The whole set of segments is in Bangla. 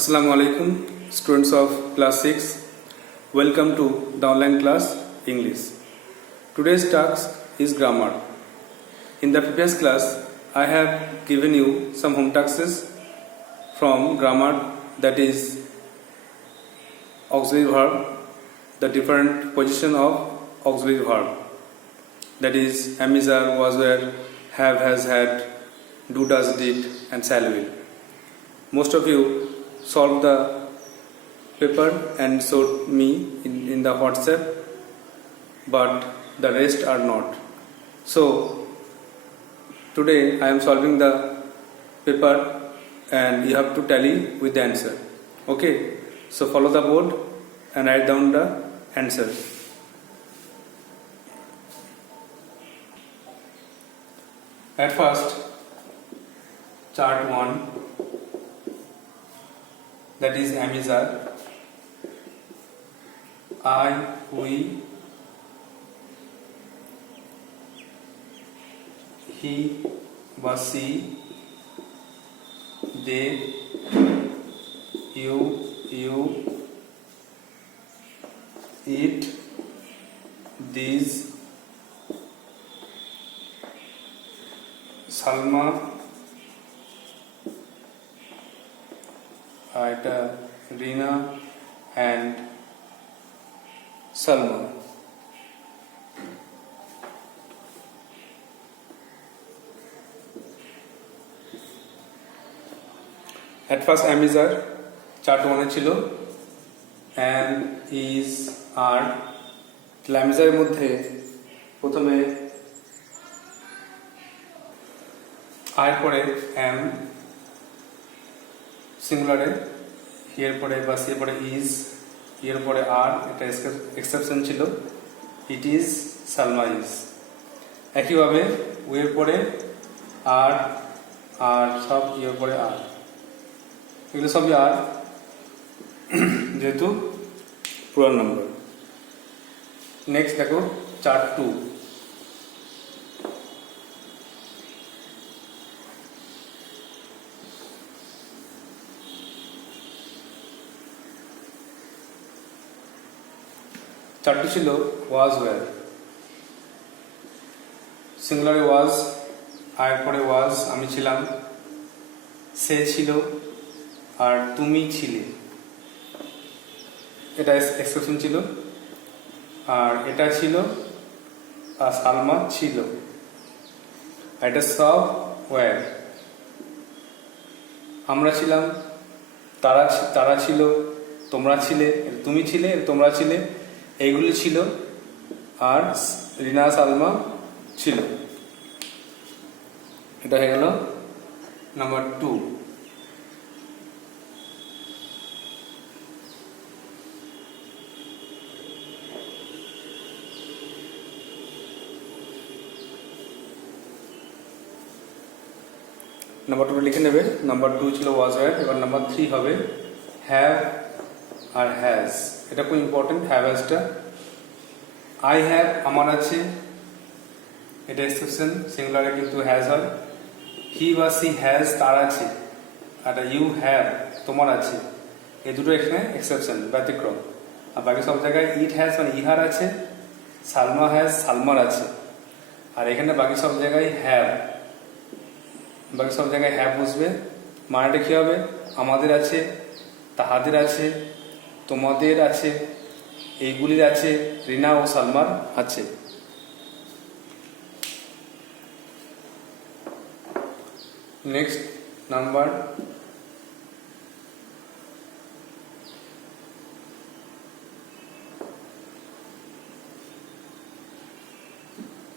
Assalamu alaikum, students of class 6. Welcome to the online class English. Today's task is grammar. In the previous class, I have given you some home tasks from grammar, that is auxiliary verb, the different position of auxiliary verb, that is am, is, are, was, were, have, has, had, do, does, did, and shall, will. Most of you solved the paper and showed me in the WhatsApp, but the rest are not. So today I am solving the paper and you have to tally with the answer. Okay, so follow the board and write down the answer. At first, chart 1, that is am, is, are. I, we, he was she, they, you, it, these, Salma, Rina, and Salma. At first am, is, are chart 1 ছিল am, is, are. am, is, are মধ্যে প্রথমে আর পরে am সিঙ্গুলারে, এর পরে বা সি পরে ইজ, এর পরে আর, এটা এক্সেপশন ছিল, ইট ইজ, সালমা ইজ। একইভাবে এর পরে আর, আর সব এর পরে আর, এগুলো সবই আর, যেহেতু পুরান নম্বর। নেক্সট দেখো চার্ট 2। চারটি ছিল ওয়াজ, ওয়্যার। সিঙ্গুলারে ওয়াজ, আর পরে ওয়াজ আমি ছিলাম, সে ছিল, আর তুমি ছিলে, এটা এক্সেপশন ছিল, আর এটা ছিল, আর সালমা ছিল, আর এটা সব ওয়্যার। আমরা ছিলাম, তারা ছিল, তোমরা ছিলে, তুমি ছিলে, তোমরা ছিলে, এইগুলি ছিল, আর রিনা, সালমা ছিল। এটা হয়ে গেল নাম্বার 2। নাম্বার 2 লিখে নেবে। নাম্বার 2 ছিল ওয়াজ, ওয়্যার। এবার নাম্বার 3 হবে হ্যাভ আর হ্যাজ। এটা খুব ইম্পর্টেন্ট, হ্যাভ হ্যাজটা। আই হ্যাভ আমার আছে, এটা এক্সেপশন, সিঙ্গুলারে কিন্তু হ্যাজ হয়। হি বা সি হ্যাজ তার আছে, আর ইউ হ্যাভ তোমার আছে, এই দুটো এখানে এক্সেপশন, ব্যতিক্রম। আর বাকি সব জায়গায় ইট হ্যাজ মানে ইহার আছে, সালমা হ্যাজ সালমার আছে, আর এখানে বাকি সব জায়গায় হ্যাভ, বাকি সব জায়গায় হ্যাভ বসবে। মানেটা কি হবে? আমাদের আছে, তাহাদের আছে, তোমাদের আছে, এইগুলির আছে, রিনা ও সালমার আছে। Next number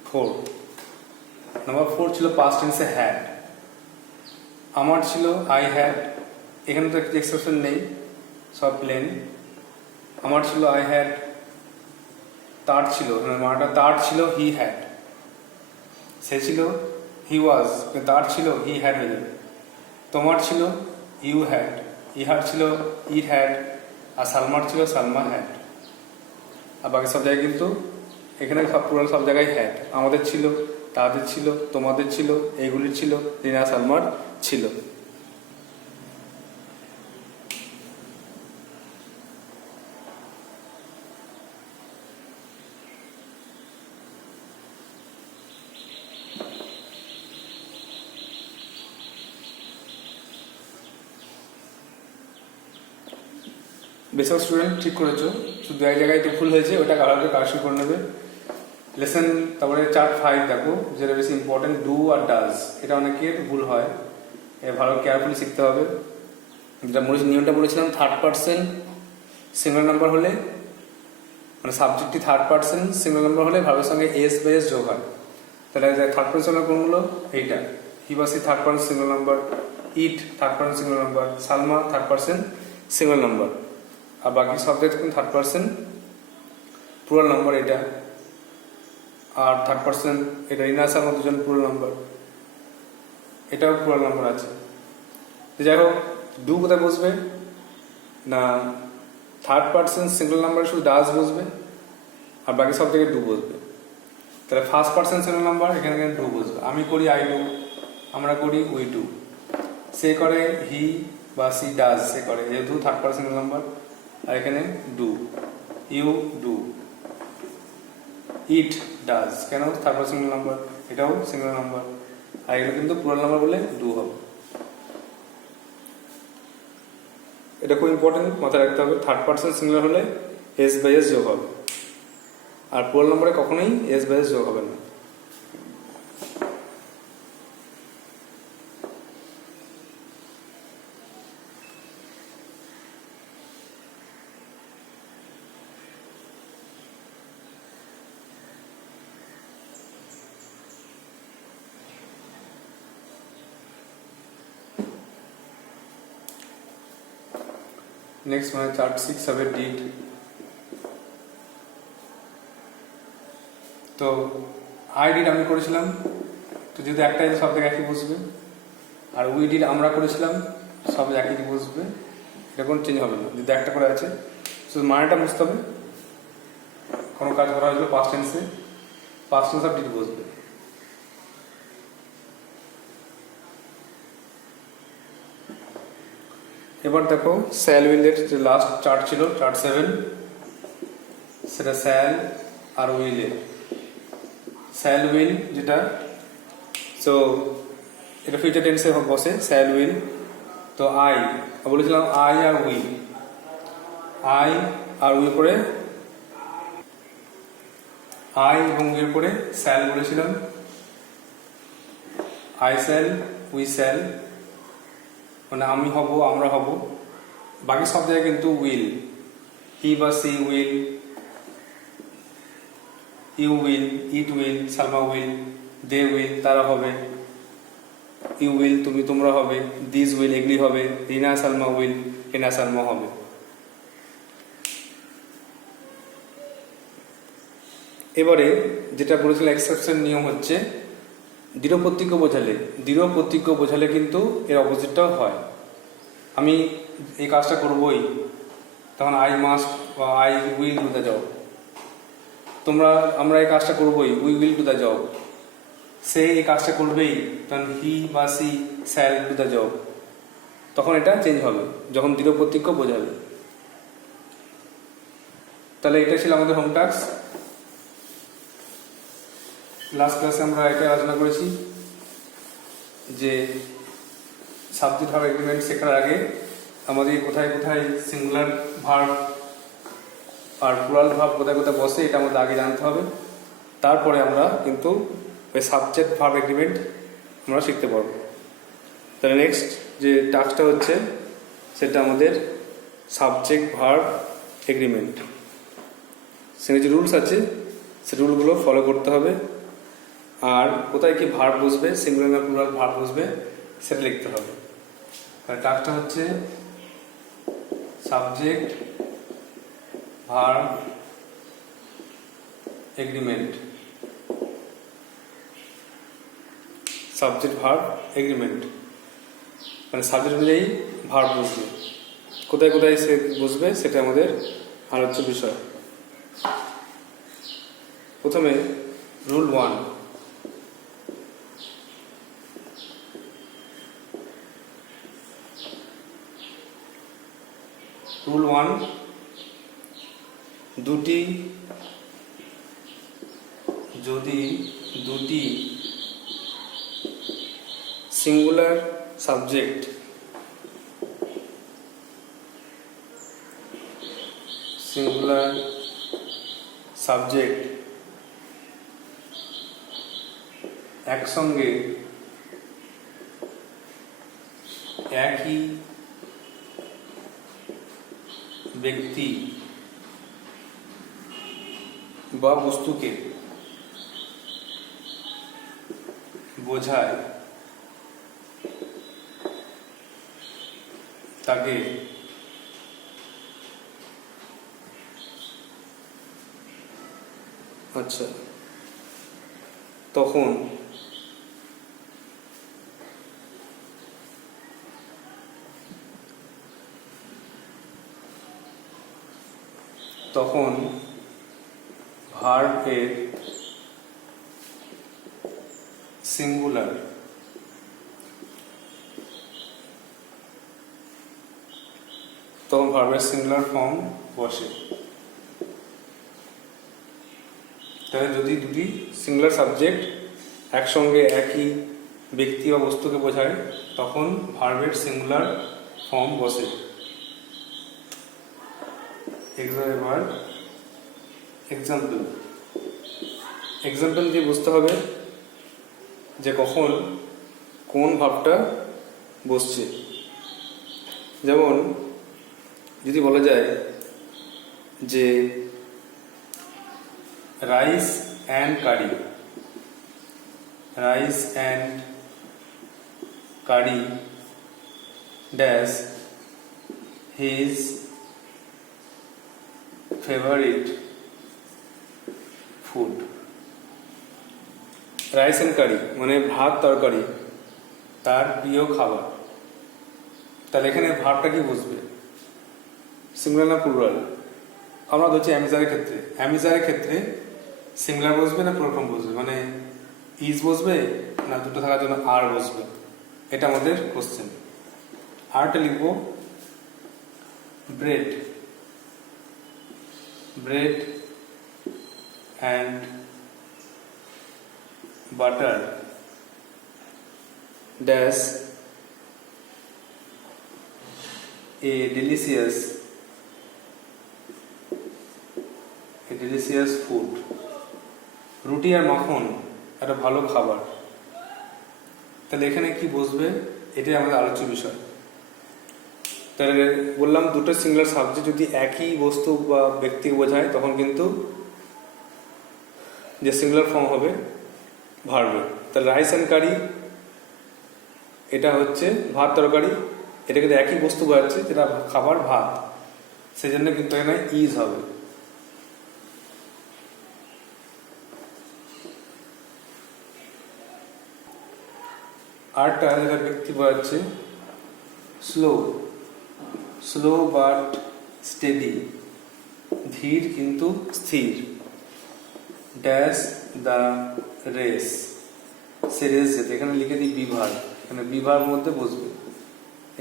4। নাম্বার 4 ছিল পাস্ট টেন্সে হ্যাড। আমার ছিল আই হ্যাড, এখানে তো একটি এক্সেপশন নেই, সব প্লেন। আমার ছিল আই হ্যাড, তার ছিল, মানাটা তার ছিল হি হ্যাড, সে ছিল হি ওয়াজ, তার ছিল হি হ্যাড হয়ে যাবে। তোমার ছিল ইউ হ্যাড, ইহার ছিল ইট হ্যাড, আর সালমার ছিল সালমা হ্যাড। আর বাকি সব জায়গায় কিন্তু এখানে সব পুরান সব জায়গায় হ্যাড। আমাদের ছিল, তাদের ছিল, তোমাদের ছিল, এইগুলির ছিল, রিনা সালমার ছিল। বেশিরভাগ স্টুডেন্ট ঠিক করেছো, শুধু এক জায়গায় একটু ভুল হয়েছে, ওটা ভালো করে কারেকশন করে নেবে। লেসন তারপরে চার্ট 5 দেখো, যেটা বেশি ইম্পর্টেন্ট, ডু আর ডাজ। এটা অনেকের ভুল হয়, ভালো কেয়ারফুলি শিখতে হবে। যেটা নিয়মটা বলেছিলাম, থার্ড পার্সন সিঙ্গুলার নাম্বার হলে, মানে সাবজেক্টটি থার্ড পার্সন সিঙ্গুলার নাম্বার হলে ভার্বের সঙ্গে এস বা এস যোগ হয়। তাহলে থার্ড পার্সন কোনগুলো? এইটা, হি বা she third person singular number, it third person singular number, Salma third person singular number. আর বাকি subject third person plural number এটা। আর থার্ড পার্সন এটা রিনা সালমা দুজন প্লুরাল নাম্বার, এটাও প্লুরাল নাম্বার আছে। তো যাই হোক, ডু কোথায় বসবে না, থার্ড পার্সন সিঙ্গুলার নাম্বার শুধু ডাজ বসবে, আর বাকি সব জায়গায় ডু বসবে। তাহলে ফার্স্ট পার্সন সিঙ্গুলার নাম্বার, এখানে ডু বসবে। আমি করি আই ডু, আমরা করি উই ডু, সে করে হি বা সি ডাজ, সে করে, যেহেতু থার্ড পার্সন সিঙ্গুলার নাম্বার। আর এখানে do, you do, it does, কেন? থার্ড পার্সন সিঙ্গুলার নাম্বার, এটাও সিঙ্গুলার নাম্বার। আর এগুলো কিন্তু প্লুরাল নাম্বার বলে ডু হবে। এটা খুব ইম্পর্টেন্ট, মাথায় রাখতে হবে। থার্ড পার্সন সিঙ্গুলার হলে এস বাই এস যোগ হবে, আর প্লুরাল নম্বরে কখনোই এস বাই এস যোগ হবে না। নেক্সট মানে চার্ট 6 হবে ডিড। তো আই ডিড আমি করেছিলাম, তো যেহেতু একটাই সব জায়গায় একই বসবে। আর উই ডিড আমরা করেছিলাম, সব একই বসবে, এটা কোনো চেঞ্জ হবে না। যদি একটা করে আছে, শুধু মানেটা বুঝতে হবে। কোনো কাজ করা হয়েছিল পাস্ট টেন্সে, পাস্ট টেন্স অফ ডিড বসবে। এবার দেখো স্যাল উইলের যে লাস্ট চার্ট ছিল, চার্ট 7, সেটা স্যাল আর উইলের। স্যাল উইল যেটা, সো এটা ফিউচার টেন্সে বসে স্যাল উইল। তো আই বলেছিলাম আই আর উই, আই আর উই করে, আই এবং উই করে স্যাল বলেছিলাম, আই স্যাল উই স্যাল, মানে আমি হব আমরা হব। বাকি সব জায়গায় কিন্তু উইল, হি বা she will, you will, it will, Salma will, they will তারা হবে, ইউ উইল তুমি তোমরা হবে, দিস উইল এগুলি হবে, রিনা সালমা উইল রিনা সালমা হবে। এবারে যেটা বলেছিল এক্সেপশন নিয়ম হচ্ছে, দৃঢ় প্রত্যয় বোঝালে কিন্তু এর অপোজিটটাও হয়। আমি এই কাজটা করবই, তখন আই মাস্ট বা I will do the job. আমরা এই কাজটা করবই, we will do the job. সে এই কাজটা করবেই, তখন হি বা she shall do the job. তখন এটা চেঞ্জ হবে যখন দৃঢ় প্রত্যয় বোঝাবে। তাহলে এটা ছিল আমাদের হোম টাস্ক। লাস্ট ক্লাসে আমরা এটা আলোচনা করেছি যে সাবজেক্ট ভার্ব এগ্রিমেন্ট শেখার আগে আমাদের কোথায় কোথায় সিঙ্গুলার ভার্ব আর প্লুরাল ভার্ব কোথায় কোথায় বসে এটা আমাদের আগে জানতে হবে। তারপরে আমরা কিন্তু ওই সাবজেক্ট ভার্ব এগ্রিমেন্ট আমরা শিখতে পারবো। তাহলে নেক্সট যে টাস্কটা হচ্ছে সেটা আমাদের সাবজেক্ট ভার্ব এগ্রিমেন্ট। সেখানে যে রুলস আছে সে রুলগুলো ফলো করতে হবে, আর কোথায় কি ভার্ব বসবে, সিঙ্গুলার না প্লুরাল ভার্ব বসবে সেটা লিখতে হবে। তাহলে টাস্কটা হচ্ছে subject verb agreement, subject verb agreement, মানে সাবজেক্ট অনুযায়ী ভার্ব বসবে, কোথায় কোথায় সে বসবে সেটা আমাদের আলোচ্য বিষয়। প্রথমে রুল 1, রুল 1, যদি দুটি সিঙ্গুলার সাবজেক্ট সিঙ্গুলার সাবজেক্ট একসঙ্গে একই ব্যক্তি বা বস্তুকে বোঝায় তাকে আচ্ছা তখন ভার্ব এর সিঙ্গুলার ফর্ম বসে। তাহলে যদি দুটি সিঙ্গুলার সাবজেক্ট একসঙ্গে একই ব্যক্তি বা বস্তুকে বোঝায় তখন ভার্বের সিঙ্গুলার ফর্ম বসে। এক্সাম্পল দিয়ে বুঝতে হবে যে কখন কোন ভাবটা বসছে। যেমন যদি বলা যায় যে rice and curry dash his favourite food. Rice and curry মানে ভাত তরকারি তার প্রিয় খাবার। তাহলে এখানে ভাবটা কি বুঝবে, সিঙ্গুলার না প্লুরাল? আমরা ধরছি অ্যামিজারের ক্ষেত্রে সিঙ্গুলার বসবে না প্লুরাল ফর্ম বসবে, মানে ইজ বসবে না দুটো থাকার জন্য আর বসবে, এটা আমাদের কোশ্চেন। আরটা লিখবো bread and butter dash a delicious food. রুটি আর মাখন একটা ভালো খাবার। তাহলে এখানে কি বসবে, এটাই আমাদের আলোচ্য বিষয়। তাহলে বললাম দুটো সিঙ্গুলার সাবজেক্ট যদি একই বস্তু বা ব্যক্তিকে বোঝায় তখন কিন্তু যে সিঙ্গুলার ফর্ম হবে ভার্বে। তাহলে রাইস অ্যান্ড কারি এটা হচ্ছে ভাত তরকারি, এটা কিন্তু একই বস্তু বোঝাচ্ছে যেটা খাবার ভাত, সেই জন্য কিন্তু এখানে ইজ হবে। আরটা যেটা ব্যক্তি বোঝাচ্ছে স্লো বাট স্টেডি, ধীর কিন্তু স্থির, dash the race, say race যেতে। এখানে লিখে দিই বিভার, এখানে বিভার মধ্যে বসবে।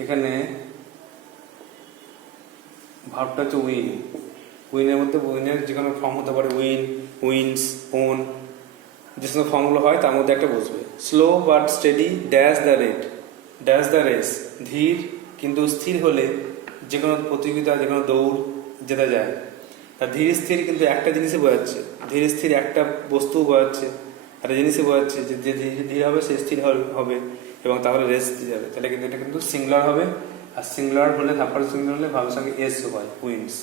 এখানে ভাবটা হচ্ছে উইনের মধ্যে উইনের যে কোনো ফর্ম হতে পারে, উইনস, ওন, যে সমস্ত ফর্মগুলো হয় তার মধ্যে একটা বসবে। Slow but steady dash the race, ধীর কিন্তু স্থির হলে যে কোনো প্রতিযোগিতা যে কোনো দৌড় যেতে যায়। আর ধীর স্থির কিন্তু একটা জিনিসে বোঝাচ্ছে, ধীর স্থির একটা বস্তু বোঝাচ্ছে, একটা জিনিসে বোঝাচ্ছে যে ধীর হবে সে স্থির হবে এবং তাহলে রেস দিয়ে যাবে। তাহলে কিন্তু এটা কিন্তু সিঙ্গুলার হবে, আর সিঙ্গুলার হলে থার্ড সিঙ্গুলার হলে ভাবের সঙ্গে এস হয়, উইন্স।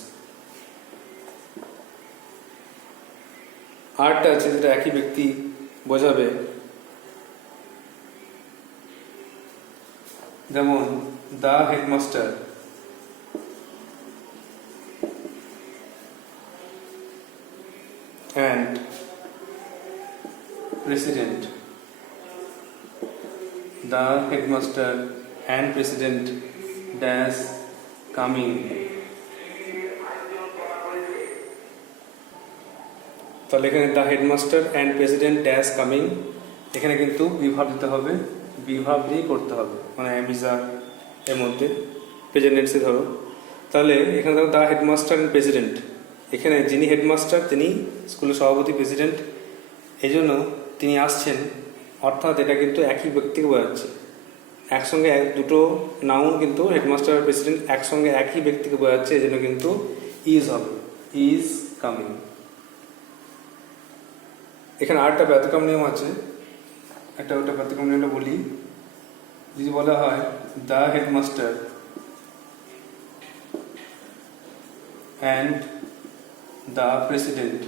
আরটা আছে যেটা একই ব্যক্তি বোঝাবে, যেমন the headmaster and president, the headmaster and president dash coming। তাহলে এখানে the headmaster and president dash coming, এখানে কিন্তু বিভাব দিতে হবে, বিভাব দিয়ে করতে হবে, মানে অ্যামিজার এর মধ্যে প্রেজেন্ট টেন্সে ধরো। তাহলে এখানে ধরো দ্য হেডমাস্টার অ্যান্ড প্রেসিডেন্ট, এখানে যিনি হেডমাস্টার তিনি স্কুলের সভাপতি প্রেসিডেন্ট, এই জন্য তিনি আসছেন, অর্থাৎ এটা কিন্তু একই ব্যক্তিকে বোঝাচ্ছে। একসঙ্গে দুটো নাউন কিন্তু হেডমাস্টার আর প্রেসিডেন্ট একসঙ্গে একই ব্যক্তিকে বোঝাচ্ছে, এই জন্য কিন্তু ইজ হবে। Is coming. এখানে আরেকটা ব্যতিক্রম নিয়ম আছে, ওটা ব্যতিক্রম নিয়মটা বলি। যদি বলা হয় the headmaster and the president,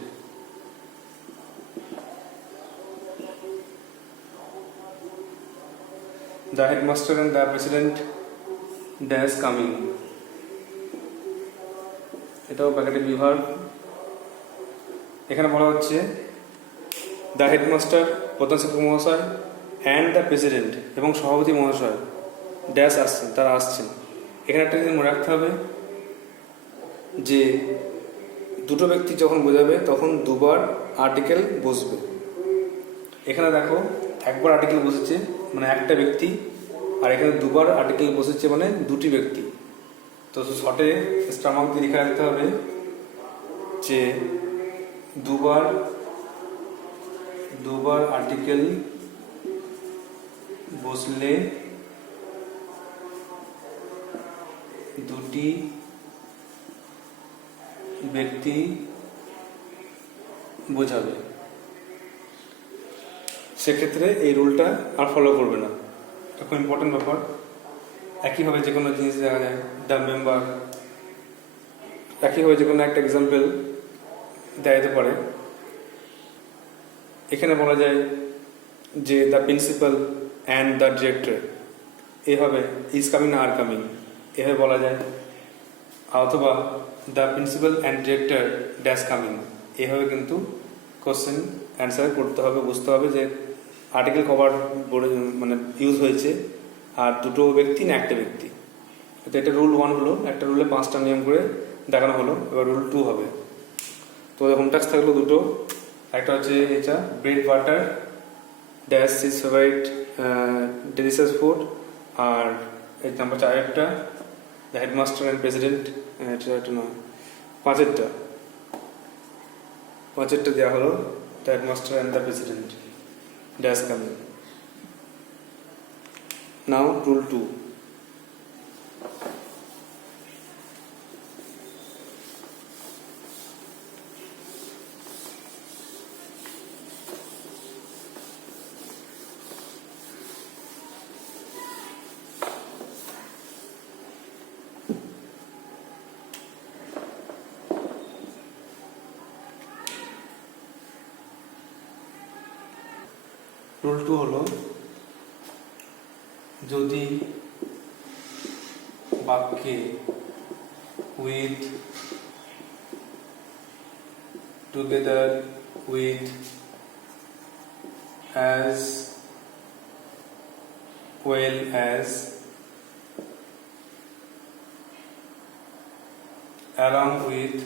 the headmaster and the president dash coming, এটাও প্যাকেটের বিভাগ। এখানে বলা হচ্ছে দ্য হেডমাস্টার প্রধান শিক্ষক মহাশয় অ্যান্ড দ্য প্রেসিডেন্ট এবং সভাপতি মহাশয় ড্যাশ আসছেন, তারা আসছেন। এখানে একটা জিনিস মনে রাখতে হবে যে দুটো ব্যক্তি যখন বোঝাবে তখন দুবার আর্টিকেল বসবে। এখানে দেখো একবার আর্টিকেল বসেছে মানে একটা ব্যক্তি, আর এখানে দুবার আর্টিকেল বসেছে মানে দুটি ব্যক্তি। তো শর্টে স্টামাক দিয়ে লিখে রাখতে হবে যে দুবার আর্টিকেল বসলে দুটি ব্যক্তি বোঝাবে। সেক্ষেত্রে এই রুলটা আর ফলো করবে না, এটা খুব ইম্পর্টেন্ট ব্যাপার। একইভাবে যে কোনো জিনিস দেখা যায় দ্য মেম্বার, একইভাবে যে কোনো একটা এক্সাম্পল দেওয়া যেতে পারে। এখানে বলা যায় যে the principal and the director, এভাবে ইজ কামিং না আর কামিং এভাবে বলা যায়। অথবা the principal and director dash coming, এভাবে কিন্তু কোশ্চেন অ্যান্সার করতে হবে, বুঝতে হবে যে আর্টিকেল কভার মানে ইউজ হয়েছে আর দুটো ব্যক্তি না একটা ব্যক্তি। তো এটা রুল 1 হলো, একটা রুলে 5টা নিয়ম করে দেখানো হলো। এবার রুল 2 হবে। তো হোম টাস্ক থাকলো দুটো, একটা হচ্ছে এটা bread butter dash is favourite delicious food, আর এই number 4 the headmaster and president, এটা নয় 5 দেওয়া হলো the headmaster and the president dash coming. Now rule 2। Rule 2 হলো যদি বাক্যে with, together with, as well as, along with,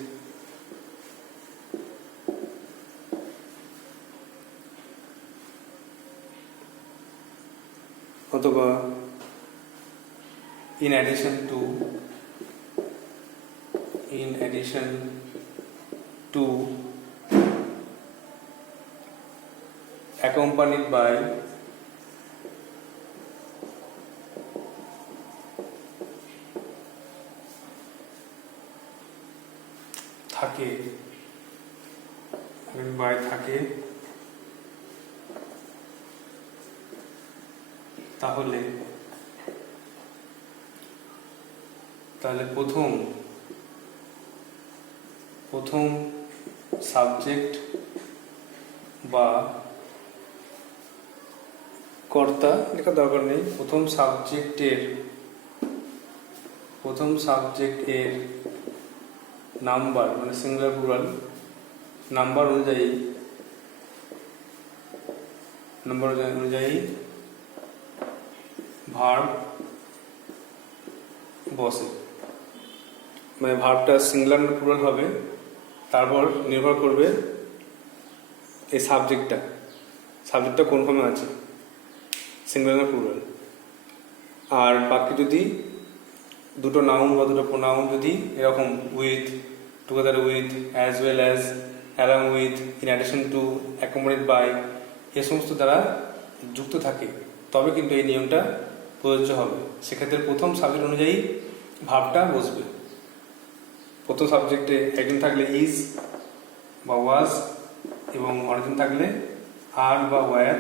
অথবা in addition to, accompanied by, থাকে, by থাকে, তাহলে প্রথম সাবজেক্ট বা কর্তা লেখা দরকার নেই, প্রথম সাবজেক্টের নাম্বার মানে সিঙ্গুলার প্লুরাল নাম্বার অনুযায়ী ভার্ব বসে। মানে ভার্বটা সিঙ্গুলার না প্লুরাল হবে, তারপর নির্ভর করবে এই সাবজেক্টটা কোন ফর্মে আছে, সিঙ্গুলার না প্লুরাল। আর বাকি যদি দুটো নাউন বা দুটো প্রোনাউন যদি এরকম with, together with, as well as, along with, in addition to, accommodate by, এ সমস্ত দ্বারা যুক্ত থাকে তবে কিন্তু এই নিয়মটা প্রযোজ্য হবে। সেক্ষেত্রে প্রথম সাবজেক্ট অনুযায়ী ভার্বটা বসবে। প্রথম সাবজেক্টে একজন থাকলে ইজ বা ওয়াজ এবং অনেকজন থাকলে আর বা ওয়্যার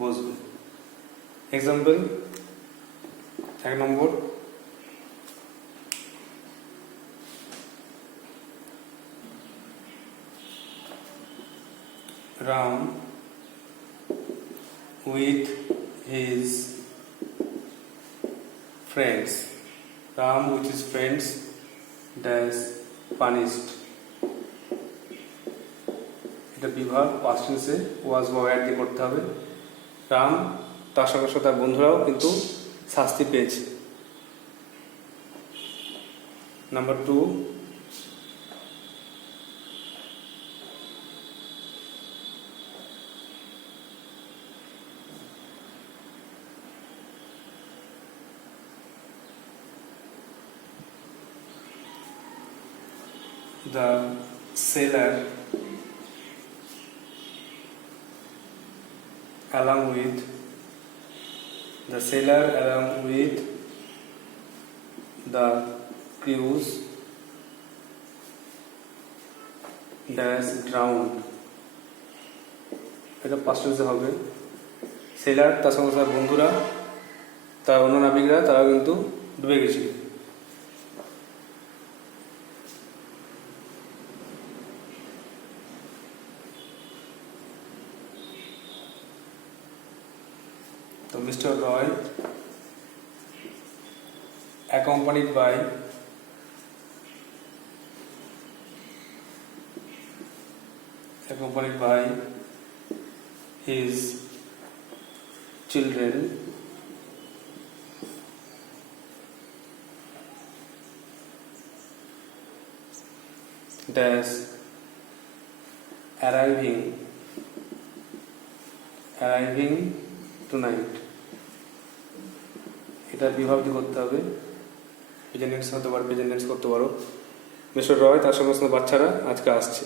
বসবে। Example 1 number, Ram with his friends. Ram with his friends dash punished. এটা বিভাগ পাস্ট টেন্সে ওয়াজ বা ওয়্যার দিয়ে করতে হবে। রাম তার সঙ্গে সঙ্গে তার বন্ধুরাও কিন্তু শাস্তি পেয়েছে। Number 2, the sailor along with the crews dash drowned. এটা পাস্ট টেন্সে হবে। সেলার তার সঙ্গে তার বন্ধুরা, তার অন্য নাবিকরা, তারা কিন্তু ডুবে গেছিল। তো mister Roy accompanied by his children dash arriving tonight. এটা বিভাগ দিয়ে করতে হবে। প্রেজেন্ট টেন্স হতে পারো, প্রেজেন্ট টেন্স করতে পারো। মিস্টার রয় তার সমস্ত বাচ্চারা আজকে আসছে।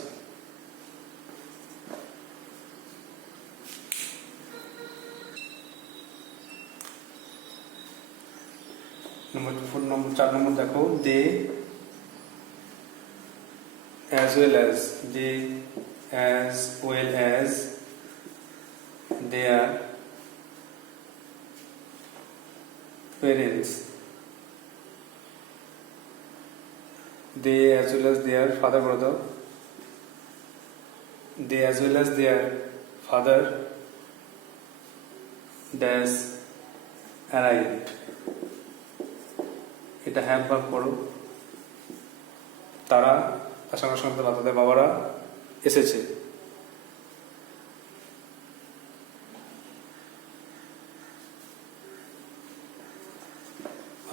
নম্বর 4 নম্বর দেখো, দে as well as their parents, they as well as their father brother, they as well as their father dash arrived. এটা হ্যাভ ভাগ করো। তারা তার সঙ্গে সঙ্গে তাদের বাবারা এসেছে।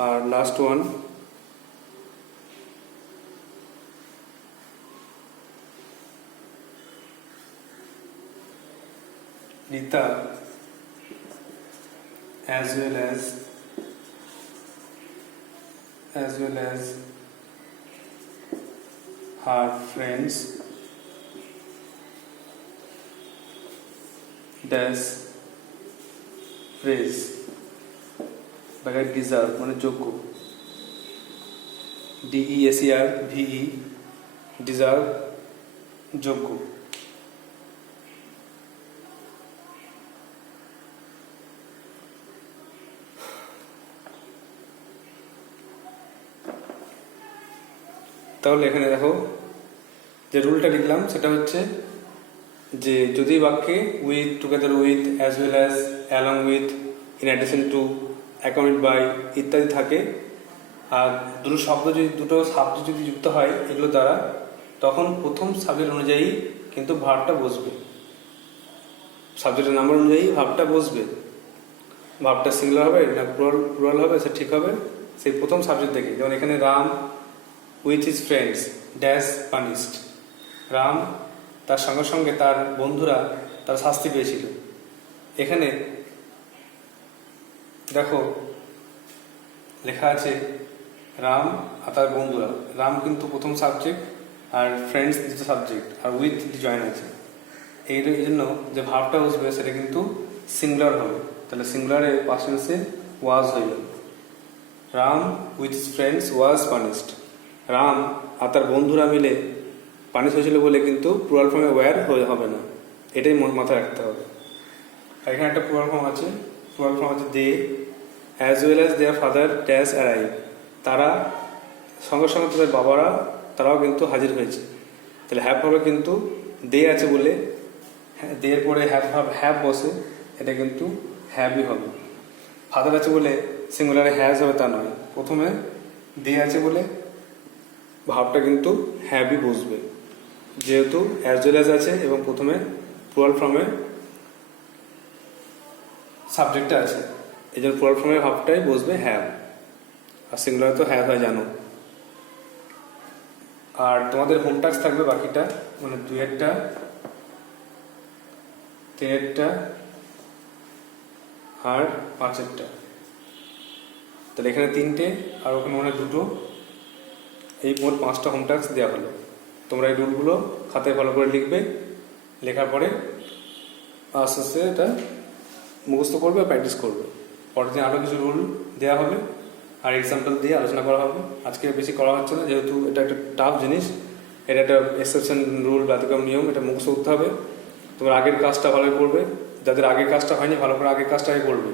আর last one, Rita as well as her friends dash praise ব্যাখ্যা ডিজার্ভ মানে যোগ্য, DESERVE ডিজার্ভ যোগ্য। তাহলে এখানে দেখো যে রুলটা লিখলাম সেটা হচ্ছে যে যদি বাক্যে with, together with, as well as, along with, in addition to, accompanied by ইত্যাদি থাকে, আর দুটো সাবজেক্ট যদি যুক্ত হয় এগুলো দ্বারা, তখন প্রথম সাবজেক্ট অনুযায়ী কিন্তু ভার্বটা বসবে। সাবজেক্টের নাম্বার অনুযায়ী ভার্বটা বসবে। ভার্বটা সিঙ্গুলার হবে না প্লুরাল হবে সে ঠিক হবে সেই প্রথম সাবজেক্ট থেকে। যেমন এখানে Ram with his friends dash punished, Ram তার সঙ্গে সঙ্গে তার বন্ধুরা তার শাস্তি পেয়েছিল। এখানে দেখো লেখা আছে রাম আর তার বন্ধুরা, রাম কিন্তু প্রথম সাবজেক্ট আর ফ্রেন্ডস দ্বিতীয় সাবজেক্ট আর উইথ জয়েন আছে। এই জন্য যে ভার্বটা বসবে সেটা কিন্তু সিঙ্গুলার হবে। তাহলে সিঙ্গুলারে পাস্ট টেন্সে ওয়াজ হয়ে যাবে। Ram with his friends was punished. Ram আর তার বন্ধুরা মিলে পানি ছুঁয়েছিল বলে কিন্তু প্লুরাল ফর্মে ওয়্যার হবে না, এটাই মাথায় রাখতে হবে। আর এখানে একটা প্লুরাল ফর্ম আছে, প্লুরাল ফর্ম আছে they as well as their father dash arrive, তারা সঙ্গে সঙ্গে তাদের বাবারা তারাও কিন্তু হাজির হয়েছে। তাহলে হ্যাভ হবে কিন্তু দে আছে বলে, দের পরে হ্যাভ বসে, এটা কিন্তু হ্যাভই হবে। ফাদার আছে বলে সিঙ্গুলারে হ্যাজ হবে তা নয়, প্রথমে দে আছে বলে ভাবটা কিন্তু হ্যাভই বসবে, যেহেতু অ্যাজ ওয়েল অ্যাজ আছে এবং প্রথমে প্লুরাল ফর্মে সাবজেক্টটা আছে, এই জন্য প্লুরাল ফর্মের ভাবটাই বসবে হ্যাভ, আর সিঙ্গুলারে তো হ্যাভ হয় জানো। আর তোমাদের হোম টাস্ক থাকবে বাকিটা, মানে 2-এরটা, 3-এরটা আর 5-এরটা। তাহলে এখানে 3টে আর ওখানে মানে 2টো, এই মোট 5টা হোম টাস্ক দেওয়া হলো। তোমরা এই রুলগুলো খাতায় ভালো করে লিখবে, লেখার পরে আস্তে আস্তে এটা মুখস্থ করবে, প্র্যাকটিস করবে। পরের দিন আরও কিছু রুল দেওয়া হবে আর এক্সাম্পল দিয়ে আলোচনা করা হবে। আজকে বেশি করা হচ্ছে না, যেহেতু এটা একটা টাফ জিনিস, এটা একটা এক্সেপশন রুল, ব্যতিক্রম নিয়ম, এটা মুখস্থ করতে হবে। তোমরা আগের কাজটা ভালো করবে, যাদের আগের কাজটা হয়নি ভালো করে আগের কাজটাই করবে।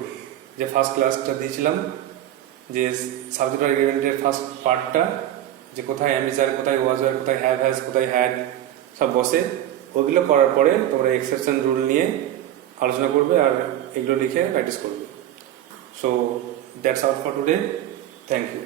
যে ফার্স্ট ক্লাসটা দিয়েছিলাম, যে সাবজেক্ট এগ্রিমেন্টের ফার্স্ট পার্টটা, যে কোথায় এম ইজ আর, কোথায় ওয়াজ আর, কোথায় হ্যাভ হ্যাজ, কোথায় হ্যাড সব বসে, ওইগুলো করার পরে তোমরা এক্সেপশন রুল নিয়ে আলোচনা করবে আর এগুলো লিখে প্র্যাকটিস করবে। So that's out for today, thank you.